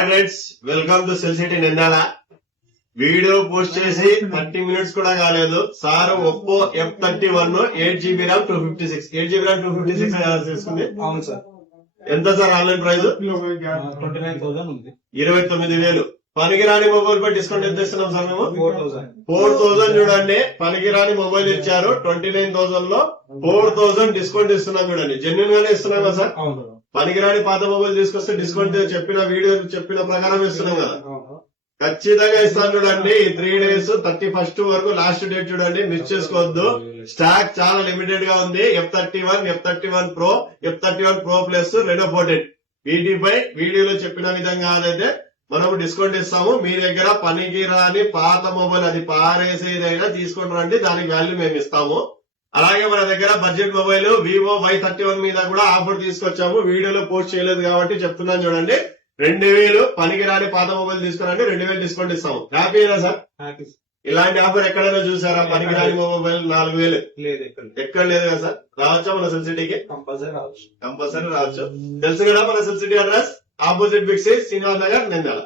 Hi friends, welcome to cell city నిందాల. Video post చేసి 30 minutes కూడా కాలేదు. Sir Oppo F31 8GB RAM 256 8GB RAM 256 తీసుకుంది. అవును సార్. ఎంత సార్ ఆన్లైన్ ప్రైస్? 29,000 ఉంది. 29,000. పనికిరాని మొబైల్ పై డిస్కౌంట్ ఎంత ఇస్తున్నాం సార్ మేము? 4,000 చూడండి. పనికిరాని మొబైల్ ఇచ్చారు. 29,000 లో 4,000 డిస్కౌంట్ ఇస్తున్నాం చూడండి. జెన్యున్ గానే ఇస్తున్నాం కదా సార్? అవును. పనికిరాని పాత మొబైల్ తీసుకొస్తే డిస్కౌంట్ చెప్పిన వీడియో చెప్పిన ప్రకారం ఇస్తున్నాం కదా. ఖచ్చితంగా ఇస్తాను చూడండి. ఈ 3 days 31st వరకు లాస్ట్ డేట్ చూడండి, మిస్ చేసుకోవద్దు. స్టాక్ చాలా లిమిటెడ్ గా ఉంది. F31, F31 Pro, F31 Pro Plus, Reno 14 వీటిపై వీడియోలో చెప్పిన విధంగా అయితే మనం డిస్కౌంట్ ఇస్తాము. మీ దగ్గర పనికి రాని పాత మొబైల్ అది పారేసేదైనా తీసుకొని రండి, దానికి వాల్యూ మేము ఇస్తాము. అలాగే మన దగ్గర బడ్జెట్ మొబైల్ Vivo Y31 మీద కూడా ఆఫర్ తీసుకొచ్చాము. వీడియోలో పోస్ట్ చేయలేదు కాబట్టి చెప్తున్నాను చూడండి. 2,000 పనికి రాని పాత మొబైల్ తీసుకురండి, 2,000 డిస్కౌంట్ ఇస్తాము. హ్యాపీనా సార్? ఇలాంటి ఆఫర్ ఎక్కడైనా చూసారా? పనికి రాని మొబైల్ 4,000 లేదు, ఎక్కడ లేదు కదా సార్? రావచ్చా మన సెల్ సిటీకి? కంపల్సరీ రావచ్చు. తెలుసు కదా మన cell city address opposite big C Srinivas Nagar నిందాల.